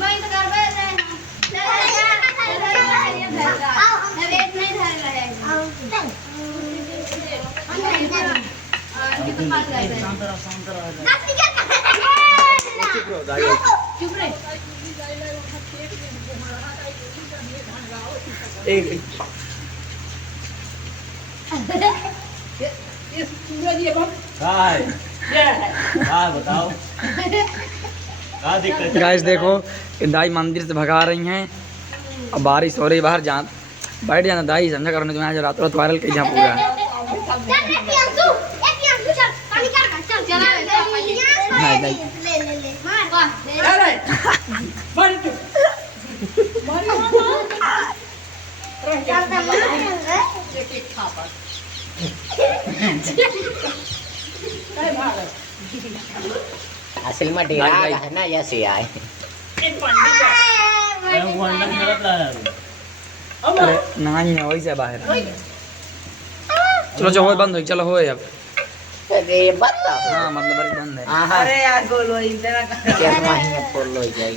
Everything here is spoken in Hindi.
वही तो कर रहे हैं वेट नहीं धर रहे ये तो पास गए शांत रहो चुप रहे एक बताओ क्या दिक्कत है? गाइस देखो दाई मंदिर से भगा रही हैं। अब बारिश हो रही बाहर जा बैठ जाना दाई समझा करने तुम्हें आज रात रात वायरल कहीं जहाँ पूरा नहीं नहीं असल में डेरा है ना ऐसे आए अरे नहीं है वही से बाहर चलो चलो बंद हो चलो हो अब अरे बताओ हाँ मतलब बंद है अरे यार बोलो इतना क्या माहिया बोलो जाए